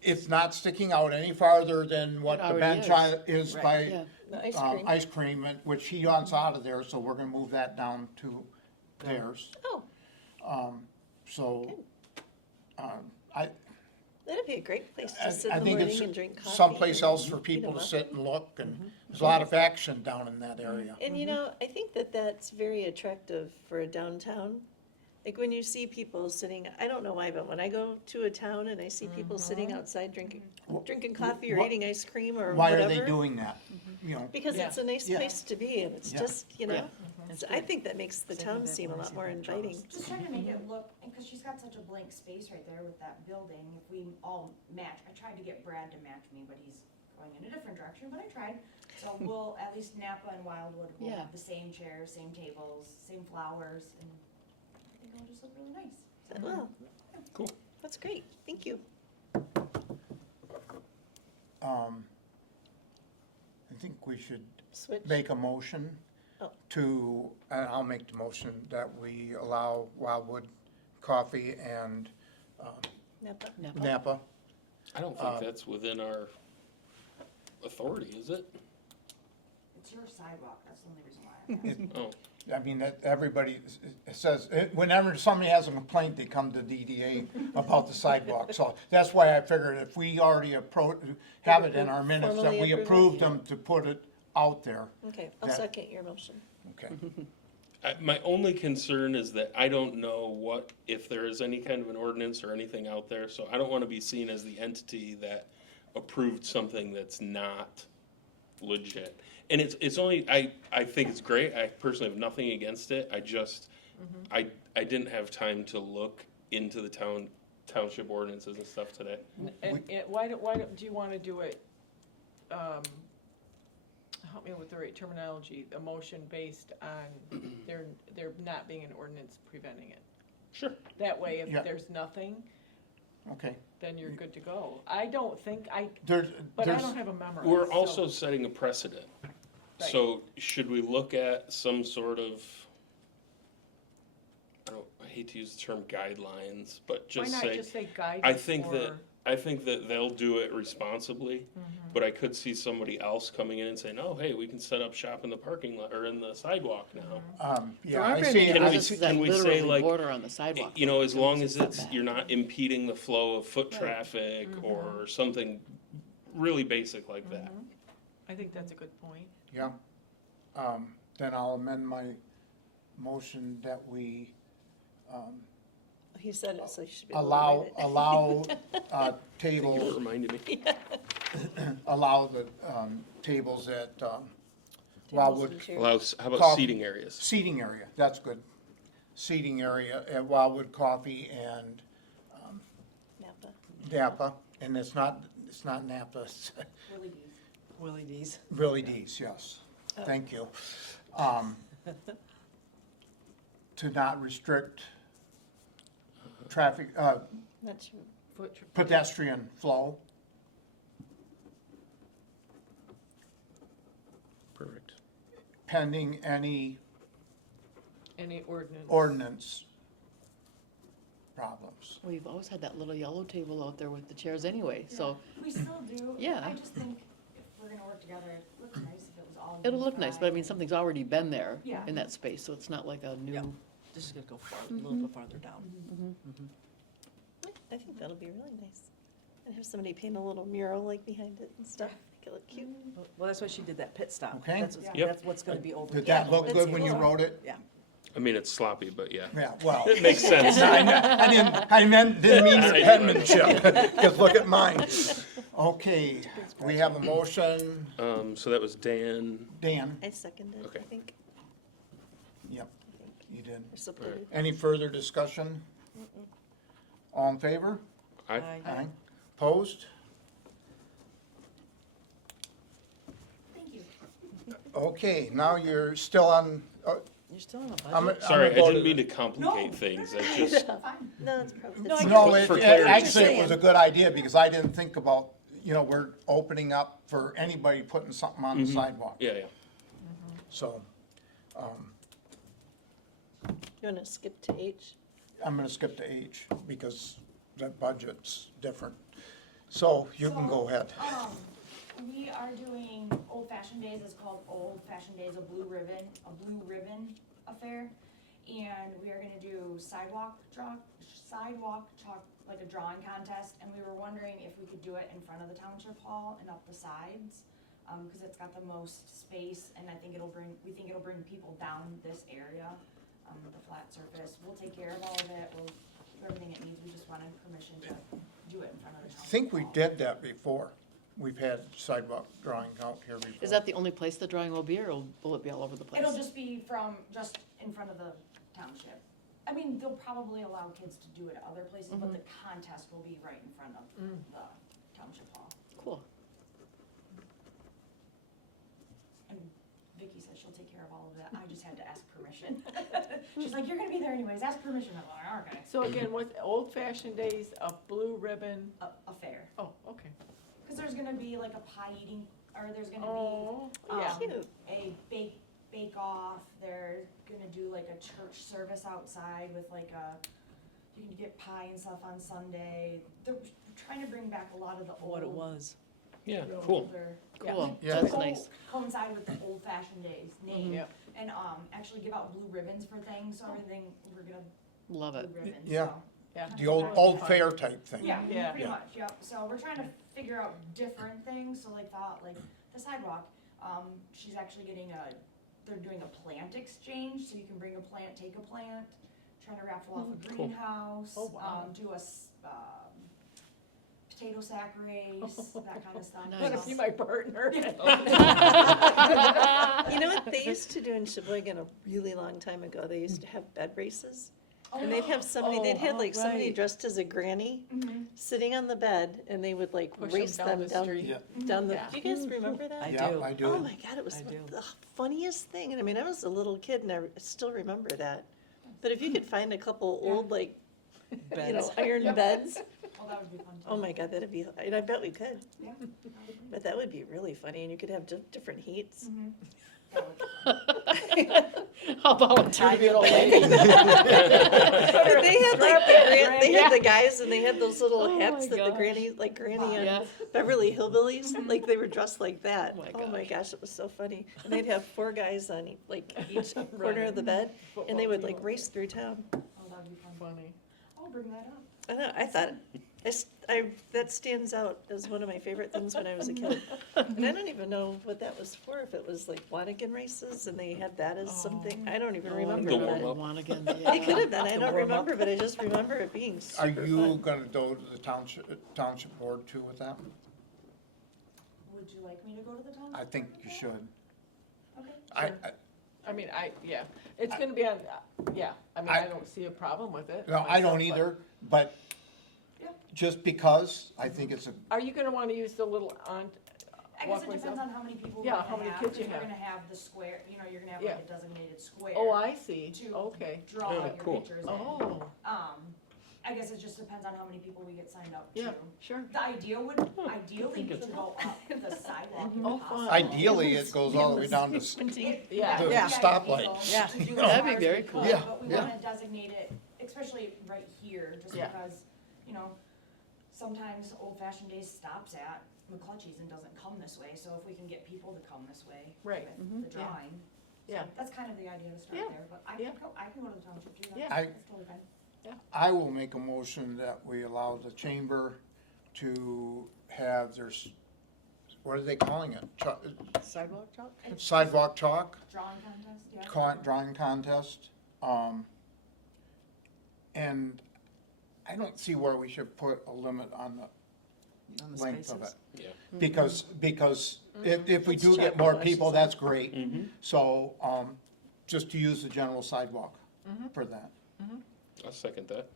it's not sticking out any farther than what It the already bench is. is Right. by Yeah. The ice cream. ice cream, which he wants out of there, so we're gonna move that down to theirs. Oh, So, that'd be a great place to sit I in the think morning it's and drink coffee. someplace and else for eat people 'em to up. sit and look, and there's a lot of action down in that area. And you know, I think that that's very attractive for a downtown, Like when you see people sitting, I don't know why, but when I go to a town and I see people sitting outside drinking coffee or Wha- eating ice cream or Why whatever. are they doing that? You know, Because it's a nice Yeah. place to be and it's Yeah. just, you know, That's I good. think that makes the town seem a lot more inviting. Just trying to make it look, because she's got such a blank space right there with that building, if we all match, I tried to get Brad to match me, but he's going in a different direction, but I tried. So we'll, at least Napa and Wildwood will Yeah. have the same chairs, same tables, same flowers, and I think it'll just look really nice. Well, Cool. that's great, thank you. I think we should Switch. make a motion Oh. to, and I'll make the motion that we allow Wildwood Coffee and Napa. Napa. I don't think that's within our authority, is it? It's your sidewalk, that's the only reason why. Oh, I mean, that everybody says, whenever somebody has a complaint, they come to DDA about the sidewalk. So that's why I figured if we already have it in our minutes, that Formally we approve it? approved them to put it out there. Okay, I'll That- second your motion. Okay. my only concern is that I don't know if there is any kind of an ordinance or anything out there, so I don't wanna be seen as the entity that approved something that's not legit. And it's only, I think it's great, I personally have nothing against it, I just, I didn't have time to look into the township ordinances and stuff today. And why do you wanna do it, help me with the right terminology, a motion based on there not being an ordinance preventing it? Sure. That way, if Yeah. there's nothing, Okay. then you're good to go. I don't think, There's, but I there's, don't have a memory. We're also setting a precedent. Right. So should we look at some sort of, I hate to use the term guidelines, but Why just not say, just say guidance I think that, or- I think that they'll do it responsibly, but I could see somebody else coming in and saying, oh, hey, we can set up shop in the parking lot, or in the sidewalk now. yeah, There I aren't very see, many Can we- businesses that can we say, literally like, border on the sidewalk. You know, as though. long It's as a it's, setback. you're not impeding the flow of foot Right. traffic or something really basic like that. I think that's a good point. yeah. Then I'll amend my motion that we, He said it, so you should be able to read it. allow, Thank you for tables, reminding me. allow the, tables at, Wildwood How about Coffee. seating areas? seating area, that's good. Seating area at Wildwood Coffee and Napa. Napa, and it's not Napa, it's Willie D's. Willie D's. Billy D's, yes, thank you. To not restrict traffic, Not sure. pedestrian flow. Perfect. Pending any Any ordinance. ordinance problems. We've always had that little yellow table out there with the chairs anyway, so We still do. Yeah. I just think if we're gonna work together, it looks nice if it was all. it'll look nice, but I mean, unified. something's already been there Yeah. in that space, so it's not like a Yeah. new. This is gonna go a little bit farther down. I think that'll be really nice. And have somebody paint a little mural like behind it and stuff, make it look cute. Well, that's why she did that pit stop. Okay. That's what's, Yep. that's what's gonna be over. Did that look that's good when you cool. wrote it? Yeah. I mean, it's sloppy, but yeah. Yeah, well. It makes sense. Didn't mean your I know. penmanship, just look at mine. Okay, we have a motion, So that was Dan. Dan, I seconded, Okay. I think, yep, you did. or supported. Any further discussion? All in favor? I, Aye. Opposed? Thank you. Okay, now you're still on, You're still on a I'm budget. sorry, I gonna go didn't to mean the- to complicate things. I just, Fine. No, it's probably, No, I it's- No, For it, clarity. actually, it was a good idea, because I didn't think about, we're opening up for anybody putting something on the sidewalk, yeah, yeah. so, you wanna skip to H? I'm gonna skip to H, because the budget's different. So, you can go ahead. We are doing Old Fashioned Days, it's called Old Fashioned Days, a blue ribbon affair. And we are gonna do sidewalk chalk, like a drawing contest, and we were wondering if we could do it in front of the township hall and up the sides. Cause it's got the most space, and we think it'll bring people down this area. the flat surface. We'll take care of all of it, we'll do everything it needs, we just wanted permission to do it in front of the I township think we hall. did that before. We've had sidewalk drawing out here before. Is that the only place the drawing will be, or will it be all over the place? It'll just be just in front of the township. I mean, they'll probably allow kids to do it at other places, but the contest will be right in front of the township hall. Cool. And Vicky said she'll take care of all of that, I just had to ask permission. She's like, you're gonna be there anyways, ask permission, I'm like, okay. So again, with Old Fashioned Days, a blue ribbon, A fair, oh, okay. cause there's gonna be like a pie eating, or there's gonna Oh, be, yeah. Cute. a bake off, they're gonna do like a church service outside with like you can get pie and stuff on Sunday. They're trying to bring back a lot of the old. What it was. Yeah, cool. older- Cool, Yeah. that's nice. Coincide with the Old Fashioned Days name. Yep. And, actually give out blue ribbons for things, so everything, we're gonna Love it. blue ribbons, Yeah. so. Yeah. The old fair type thing. Yeah, Yeah. pretty Yeah. much, yep. So we're trying to figure out different things, so like the sidewalk, she's actually they're doing a plant exchange, so you can bring a plant, take a plant, trying to raffle off a Cool. greenhouse, Oh, wow. do a potato sack race, that kind of stuff. Nice. Wanna be my partner? You know what they used to do in Sheboygan a really long time ago? They used to have bed races. And they'd have somebody, they'd have like somebody right. dressed as a granny Mhm. sitting on the bed and they would like Push 'em race down them the down, street. Yeah. down the, Yeah. do you guys remember that? I Yeah, do. I do. Oh my God, it was I do. the funniest thing. And I mean, I was a little kid and I still remember that. But if you could find a couple old like, you know, Beds. iron beds, Oh, that would be fun too. oh my God, that'd be, and I bet we could. Yeah. But that would be really funny and you could have different heats. Mhm. That would be fun. I'll volunteer to be an old lady. But they had like they had the guys and they had those little Oh hats my that the gosh. granny, like Granny Yeah. and Beverly Hillbillies, like they were dressed like that. Oh my Gosh, it was so funny. And they'd have 4 guys on like each corner of the bed and they would like race through town. Oh, that would be fun. Funny. I'll bring that up. I know, I thought, that stands out as one of my favorite things when I was a kid. And I don't even know what that was for, if it was like Flanagan races and they had that as something, I don't even remember. The but warm up. One again, It yeah. could have been, I don't remember, but I just remember it being Are super you fun. gonna go to the township board too with that? Would you like me to go to the township? I think you should. Okay. I, I mean, yeah, it's gonna be on, yeah, I mean, I don't see a problem with it. no, I don't myself, but- either, but Yeah. just because I think it's a, Are you gonna wanna use the little I guess it walkways depends up? on how many people Yeah, you're how gonna many have, kids you because you're have. gonna have the square, you're gonna have Yeah. like a designated square. Oh, I see, To okay. draw Oh, your cool. pictures in. Oh, I guess it just depends on how many people we get signed up to. yeah, sure. The ideally think it's- could go up the sidewalk. Oh, if fun. possible. ideally it goes all the way down to, If- Yeah. the Yeah. stoplight. Yeah. To do That'd be ours, very we cool. could, Yeah, But we yeah. wanna designate it, especially right here, just Yeah. because, sometimes Old Fashioned Days stops at McClutchy's and doesn't come this way, so if we can get people to come this way Right. with the Yeah. drawing. Yeah. So that's kind of the idea to start Yeah. there, but I Yeah. can go to the township too, Yeah. that's totally fine. I will make a motion that we allow the chamber to have their, what are they calling it? Sidewalk chalk? Sidewalk chalk, Drawing contest, yeah. drawing contest. And I don't see where we should put a limit on the On the length of it. spaces? Yeah. Because if we Let's do check get more the people, places. that's great. So, just to use the general sidewalk for that. I'll second that.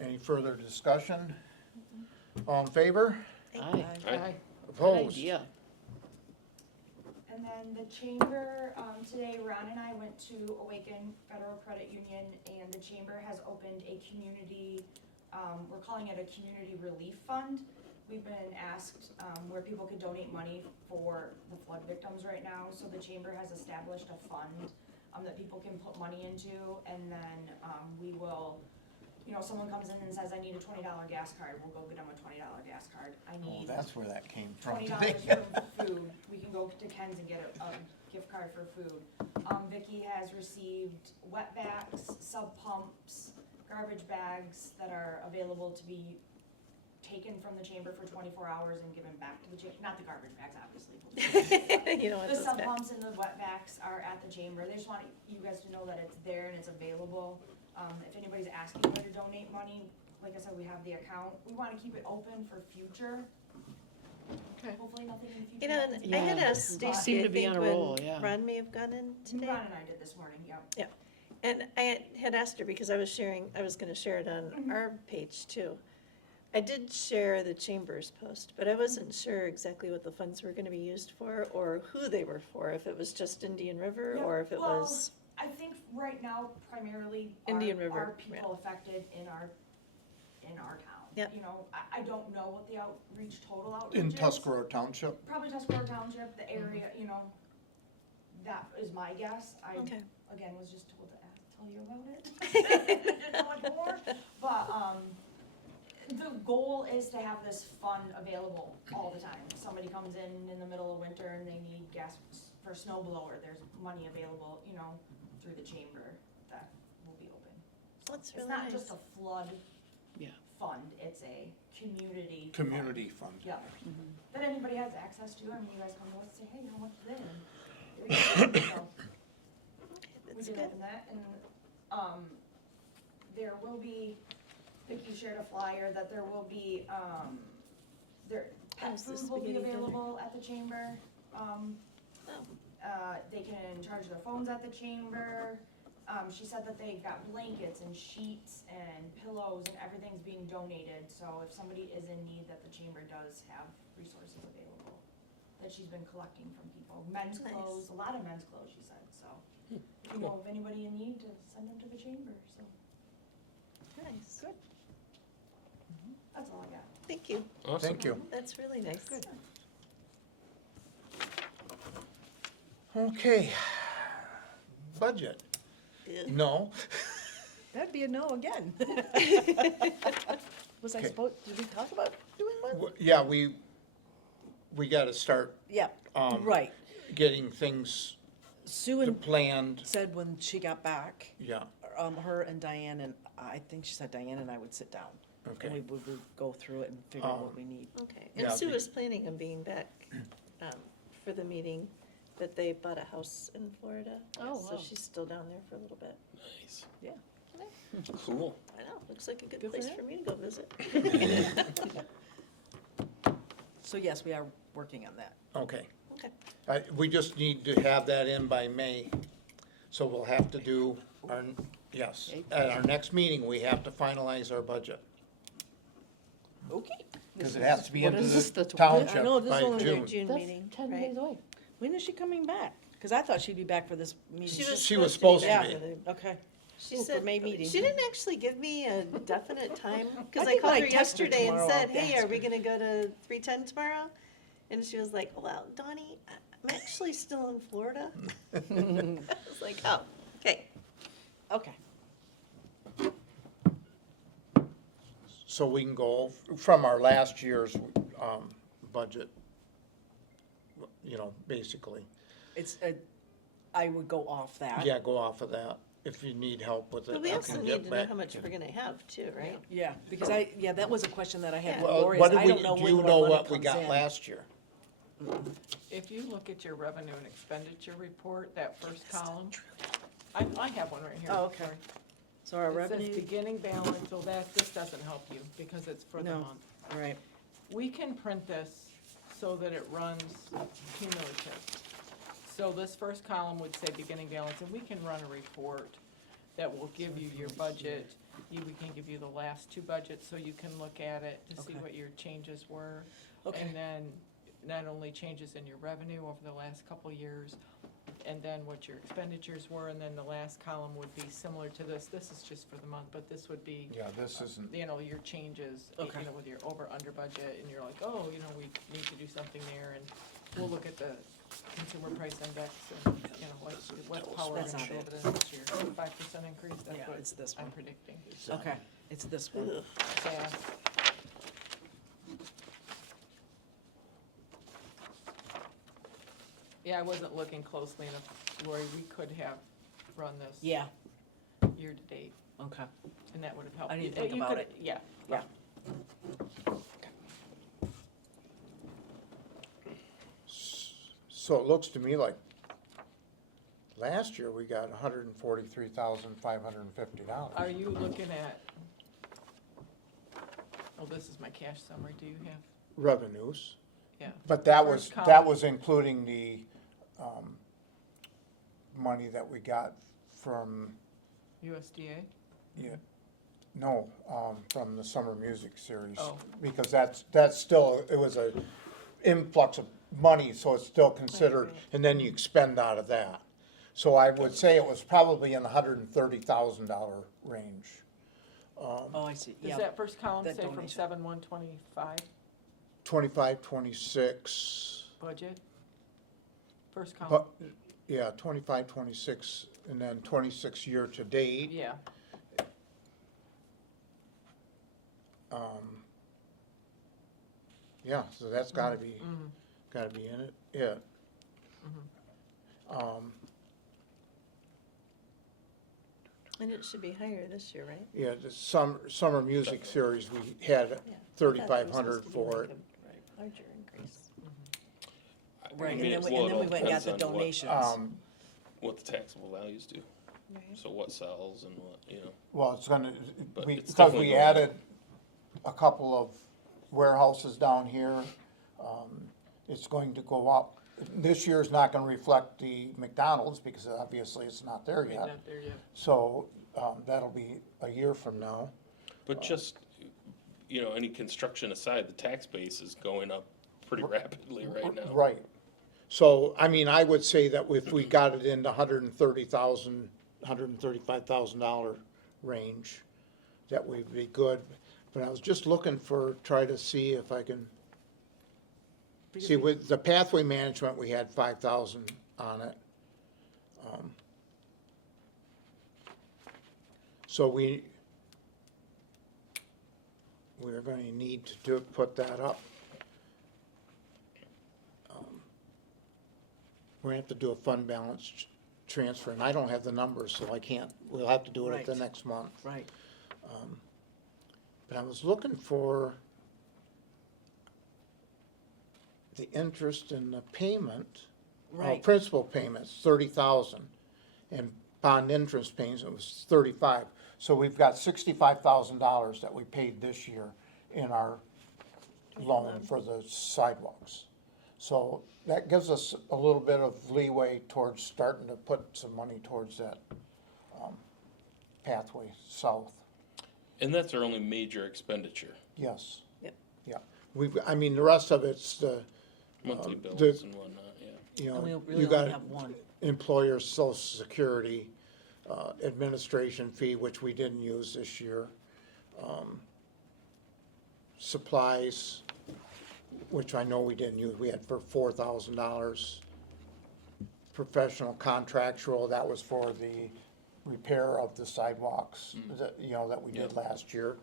Any further discussion? All in favor? Aye. Aye. Good Opposed? idea. And then the chamber, today Ron and I went to Awaken Federal Credit Union and the chamber has opened a community, we're calling it a community relief fund. We've been asked, where people could donate money for the flood victims right now, so the chamber has established a fund, that people can put money into, and then, we will, someone comes in and says, I need a $20 gas card, we'll go get them a $20 gas card. I Oh, need that's where that came from $20 today. for food, we can go to Ken's and get a gift card for food. Vicky has received wet backs, sub pumps, garbage bags that are available to be taken from the chamber for 24 hours and given back to the chamber, not the garbage bags, obviously. You know what, The those sub back. pumps and the wet vacs are at the chamber. They just want you guys to know that it's there and it's available. If anybody's asking you to donate money, like I said, we have the account. We wanna keep it open for future. Okay. Hopefully nothing in the future. You know, happens. and I had Yeah. asked Seem Stacy, I to be think on a roll, when yeah. Ron may have gone in today. Ron and I did this morning, yep. And I had asked her because I was gonna share it on our page too. I did share the chamber's post, but I wasn't sure exactly what the funds were gonna be used for or who they were for, if it was just Indian River Yeah, or if it well, was, I think right now primarily Indian River, are people affected in our town. Yep. You know, I don't know what the total outreach In is. Tuscarora Township? Probably Tuscarora Township, the area, you know, that is my guess. I, okay. again, was just told to tell you about it. Didn't know much more, but, the goal is to have this fund available all the time. If somebody comes in the middle of winter and they need gas for snow blower, there's money available, you know, through the chamber that will be open. That's It's really not nice. just a flood Yeah. fund, it's a community. fund. Community fund. Yeah, that anybody has access to. I mean, you guys come to us and say, hey, how much is it? And here you go. So, we That's did good. open that, and, there will be, Vicki shared a flyer that there will be, pet How's the food will be spaghetti dinner? available at the chamber. They can charge their phones at the chamber. She said that they got blankets and sheets and pillows and everything's being donated, so if somebody is in need, that the chamber does have resources available that she's been collecting from people. Men's Nice. clothes, a lot of men's clothes, she said, so. If you know of anybody in need, to send them to the chamber, so. Nice. Good. That's all I got. Thank you. Awesome. Thank you. That's really nice. Good. Okay. Budget? Yeah. No? That'd be a no again. Was I Okay. supposed, did we talk about doing one? Yeah, we gotta start, Yeah, um, right. getting things Sue and planned, said when she got back, yeah, her and Diane, and I think she said Diane and I would sit down. And we okay. would go through it and figure out what we need. Okay, and Yeah, Sue be- was planning on being back, for the meeting, but they bought a house in Florida. Oh, So wow. she's still down there for a little bit. Nice. Yeah. Cool. I know, looks like a good Good for place her. for me to go visit. So yes, we are working on that. Okay. Okay. We just need to have that in by May, so we'll have to do our, yes, at our next meeting, we have to finalize our budget. Okay. Because it has to be What into is this, the the township I know, this is by only June. June That's meeting, 10 right? days away. When is she coming back? Because I thought she'd be back for this meeting. She was supposed to Yeah. be. Okay. She Ooh, for said, May meeting. she didn't actually give me a definite time, cause I I think called when her I text her yesterday and tomorrow, said, I'll hey, ask are we her." gonna go to 310 tomorrow? And she was like, well, Donnie, I'm actually still in Florida. I was like, oh, okay. Okay. So we can go from our last year's, budget, you know, basically. It's, I would go off that. Yeah, go off of that. If you need help with it, But we I also can need get to know back. how much we're gonna have too, right? Yeah, because that was a question that I had with Well, Lori, what is did I we, don't know do when you more know money what we comes got in. last year? If you look at your revenue and expenditure report, that first column, I have one right here. Oh, okay. sorry. So our It says revenue, beginning balance, so this doesn't help you because it's for the No. month. right, We can print this so that it runs cumulative. So this first column would say beginning balance, and we can run a report that will give you your budget. We can give you the last two budgets, so you can look at it to see Okay. what your changes were. okay, And then not only changes in your revenue over the last couple years, and then what your expenditures were, and then the last column would be similar to this. This is just for the month, but this would be, Yeah, this isn't, you know, your changes, Okay. you know, with your over, under budget, and you're like, oh, you know, we need to do something there, and we'll look at the consumer price index, and, you know, what power That's gonna not show it. over the next year. 5% increase, Yeah, that's what it's this I'm one. predicting. okay, it's this one. Ugh. Yeah. Yeah, I wasn't looking closely enough, Lori, we could have run this Yeah, year to date, okay, and that would have helped. I didn't You- think you about could- it. Yeah, yeah. So it looks to me like last year we got $143,550. Are you looking at, oh, this is my cash summary, do you have? Revenues, Yeah. but that First was column. including the, money that we got from, USDA? yeah, no, from the summer music series. Oh. Because that's still, it was a influx of money, so it's still considered, and then you expend out of that. So I would say it was probably in the $130,000 range. Oh, I see, Does yeah. that first column that say from donation. 7/125 25, 26, budget? First column, but, yeah, 25, 26, and then 26 year to date. yeah. Yeah, so that's gotta be, Mhm. in it, yeah. And it should be higher this year, right? Yeah, the summer music series, we had Yeah. I thought there was 3,500 supposed to be for like it. a larger increase. I Right, mean, and it- then well, we it went and got depends the on what- donations. What the taxable values do, Right. so what sells and what, you know. Well, it's gonna, But we, it's because definitely we going up. added a couple of warehouses down here, it's going to go up. This year's not gonna reflect the McDonald's, because obviously it's not there Wait, yet. not there yet. So, that'll be a year from now. But just, you know, any construction aside, the tax base is going up pretty rapidly right now. Right. So, I mean, I would say that if we got it in the $135,000 range, that would be good. But I was just looking try to see if I can, see, with the pathway management, we had 5,000 on it. So we're gonna need to put that up. We're gonna have to do a fund balance transfer, and I don't have the numbers, so I can't, we'll have to do it at the Right. next month. Right, But I was looking for the interest in the payment. right. Principal payments, 30,000, and bond interest payments, it was 35. So we've got $65,000 that we paid this year in our loan for the sidewalks. So that gives us a little bit of leeway towards starting to put some money towards that pathway south. And that's our only major expenditure, Yes. Yep. Yeah. I mean, the rest of it's the, monthly the- bills and whatnot, yeah. you And we know, really you only got have one. employer social security, administration fee, which we didn't use this year. Supplies, which I know we didn't use, we had for $4,000. Professional contractual, that was for the repair of the sidewalks, that, that we did Yeah. last year.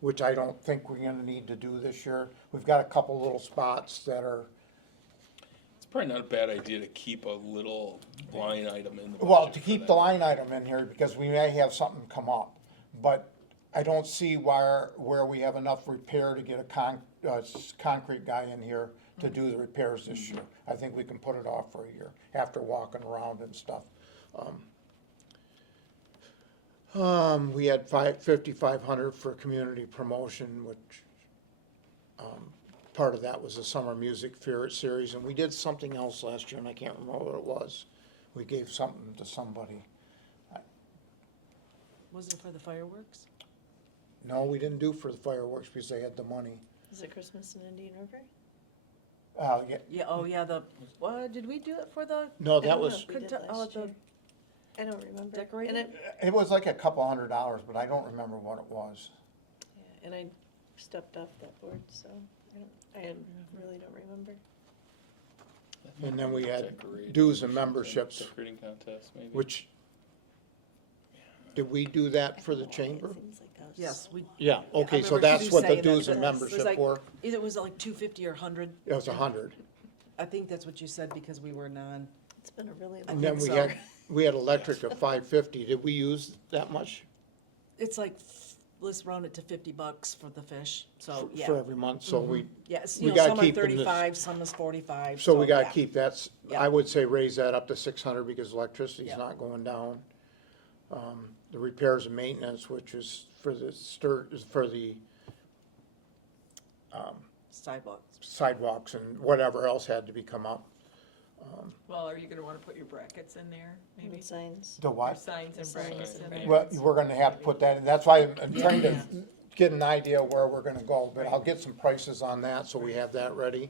Which I don't think we're gonna need to do this year. We've got a couple little spots that are, It's probably not a bad idea to keep a little line item in the budget. well, to for keep that. the line item in here, because we may have something come up. But I don't see where we have enough repair to get a concrete guy in here to do the repairs this year. I think we can put it off for a year, after walking around and stuff. We had 5,500 for community promotion, which, part of that was the summer music series, and we did something else last year, and I can't remember what it was. We gave something to somebody. Was it for the fireworks? No, we didn't do for the fireworks because they had the money. Is it Christmas in Indian River? Yeah, Yeah, oh, yeah, did we do it for the? no, I that don't know was, if we did Conti- oh, last the- year. I don't remember. Decorating? And it was like a couple $100, but I don't remember what it was. I stepped off that board, so I really don't remember. And then we had Decorating, dues and memberships, Decorating contest, maybe. which, did we do that for the chamber? Things like that. Yes, we, Yeah, okay, I so remember that's Sue what the saying that, dues and but it was membership like- were. either was it like 250 or 100? It was 100. I think that's what you said because we were non, It's been a really I long. And then think we so. we had electric of 550. Did we use that much? it's like let's round it to $50 for the fish, so, yeah. For every month, so we, Yes, we you know, gotta some are keep in this- 35, some is 45, so we gotta yeah. keep that, Yeah. I would say raise that up to 600 because electricity's Yeah. not going down. The repairs and maintenance, which is for the is for the Sidewalks. sidewalks and whatever else had to be come up. Well, are you gonna wanna put your brackets in there, maybe? And signs. The Your what? signs and Signs brackets in and there? Well, we're gonna have to put that in, that's why I'm trying to get an idea where we're gonna go, but I'll get some prices on that, so we have that ready.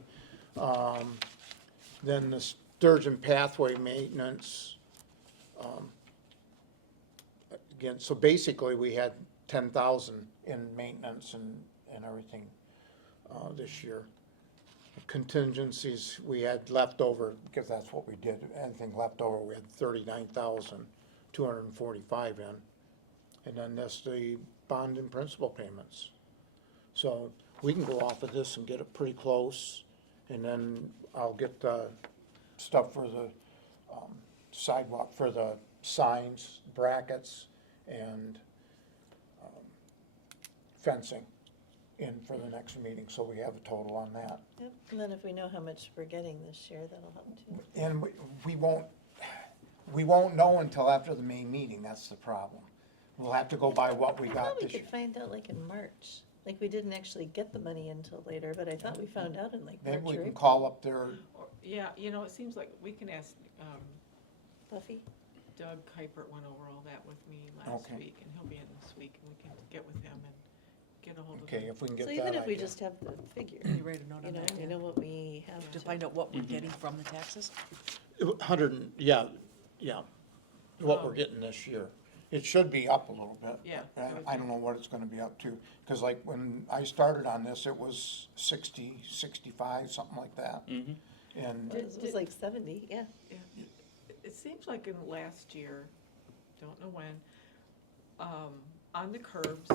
Then the Sturgeon pathway maintenance. Again, so basically, we had 10,000 in maintenance and everything, this year. Contingencies, we had left over, because that's what we did, anything left over, we had 39,245 in. And then that's the bond and principal payments. So we can go off of this and get it pretty close, and then I'll get the stuff for the sidewalk, for the signs, brackets, and fencing in for the next meeting, so we have a total on that. Yep, and then if we know how much we're getting this year, that'll help too. And we won't know until after the May meeting, that's the problem. We'll have to go by what we I got thought we this year. could find out like in March, like we didn't actually get the money until later, but I thought we found out in like Maybe March we or can April. call up there, Or- Yeah, you know, it seems like we can ask, Buffy? Doug Kuipert went over all that with me last Okay. week, and he'll be in this week, and we can get with him and get a hold of okay, him. if we can get So that even if we idea. just have the figure, You write a note you on know, that, we yeah. know what we have To to. find out what we're getting from the taxes? 100, yeah, what we're Um, getting this year. It should be up a little bit. Yeah, I don't know what it's gonna be up to, because like when I started on this, it was 60, 65, something like that. Mhm. And It was like 70, yeah. Yeah. It seems like in the last year, don't know when, on the curbs,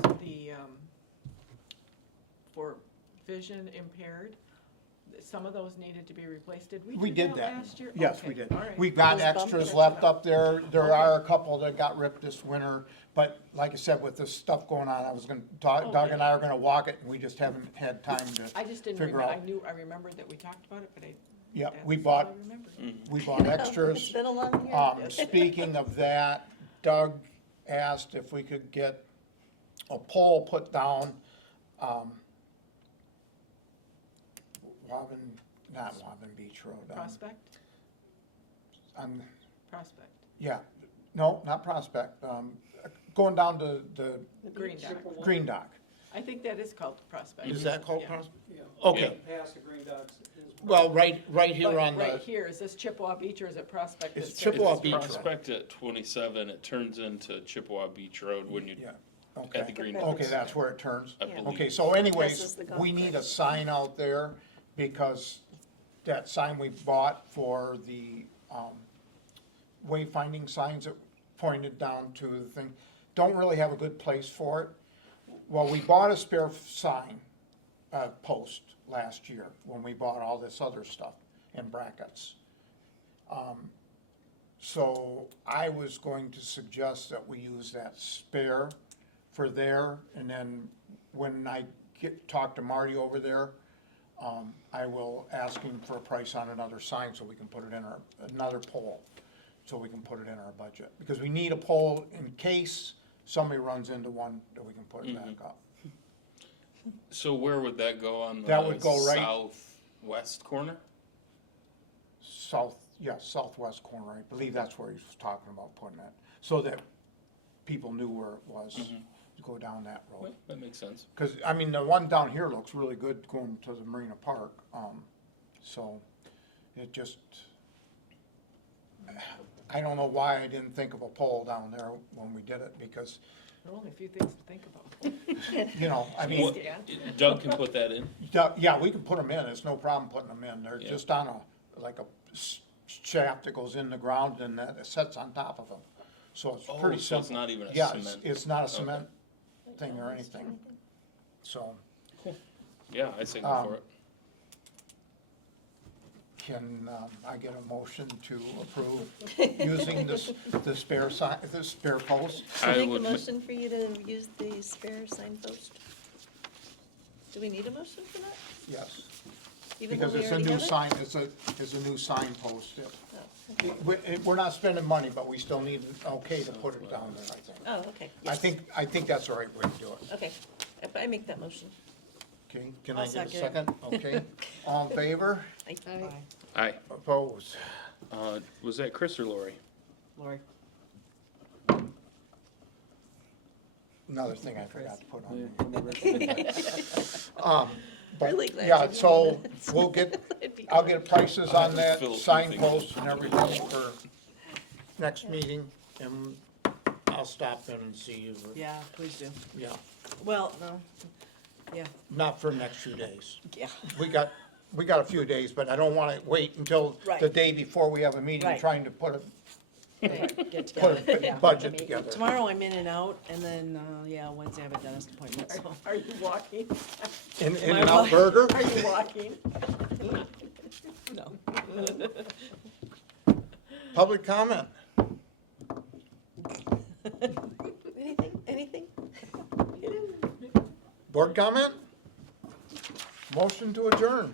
for vision impaired, some of those needed to be replaced. Did we we do did that that. last year? Yes, Okay, we did. all right. We got Those extras bumpers? left up there. There Okay. are a couple that got ripped this winter, but like I said, with this stuff going on, I was gonna, Doug and I are gonna walk it, and we just haven't had time to. I just didn't figure remember, out. I remembered that we talked about it, but Yeah, that's we all bought, I remembered. we bought It's extras. been a long year. Speaking of that, Doug asked if we could get a pole put down, not Wobbin Beach Road. Prospect? Prospect. Yeah, no, not Prospect, going down to the Green Dock. Green Dock. I think that is called Prospect. Is that called Yeah. Prospect? Yeah. Okay, Past the Green Docks is. well, right here But on right the, here, is this Chippewa Beach or is it Prospect? It's that's- Chippewa It's Beach Road. Prospect at 27, it turns into Chippewa Beach Road when you, yeah, at the okay, Green Okay, okay, Docks. that's where it turns. I Yeah. believe. Okay, so Passes anyways, the golf we need a course. sign out there, because that sign we bought for the, wayfinding signs that pointed down to the thing, don't really have a good place for it. Well, we bought a spare sign, post last year, when we bought all this other stuff and brackets. So I was going to suggest that we use that spare for there, and then when I talk to Marty over there, I will ask him for a price on another sign so we can put it in another pole, so we can put it in our budget. Because we need a pole in case somebody runs into one, that we can put it back up. So where would that go on That the would go right- southwest corner? Southwest corner, I believe that's where he was talking about putting it, so that people knew where it was, to go down that road. Well, that makes sense. Because, I mean, the one down here looks really good going to the Marina Park, so it just, I don't know why I didn't think of a pole down there when we did it, because, There are only a few things to think about. you know, I mean, What- Doug can put that in? yeah, we can put them in, it's no problem putting them in, they're Yeah. just on like a shaft that goes in the ground and that sets on top of them, so it's Oh, pretty so simple. it's not even a Yeah, cement. it's not a Okay. cement thing or anything, so. Yeah, I say go Um, for it. Can I get a motion to approve using the spare post? I Make a would ma- motion for you to use the spare signpost. Do we need a motion for that? Yes, Even though because we it's a already new have it? sign, it's a new sign post. Oh, okay. We're not spending money, but we still need an okay to put it down there, I think. Oh, okay, I think that's the right way to do it. okay. I make that motion. Okay, can I I'll get a second. second? Okay, all in favor? I- Aye. Aye. Opposed? Was that Chris or Lori? Lori. Another thing I forgot to put on. Really glad Yeah, you so did that. we'll get, It'd be I'll great. get prices I'll on have to that fill a few signpost things. and everything for next meeting, and I'll stop in and see you. Yeah, please do. Yeah, Well, no, yeah, not for the next few days. yeah. We got a few days, but I don't wanna wait until the Right. day before we have a meeting Right. trying to put Get a together, yeah. budget together. Tomorrow I'm in and out, and then, yeah, Wednesday I have a dentist appointment, so. Are you walking? In Am I and out right? burger? Are you walking? No. Public comment? Anything? Board comment? Motion to adjourn.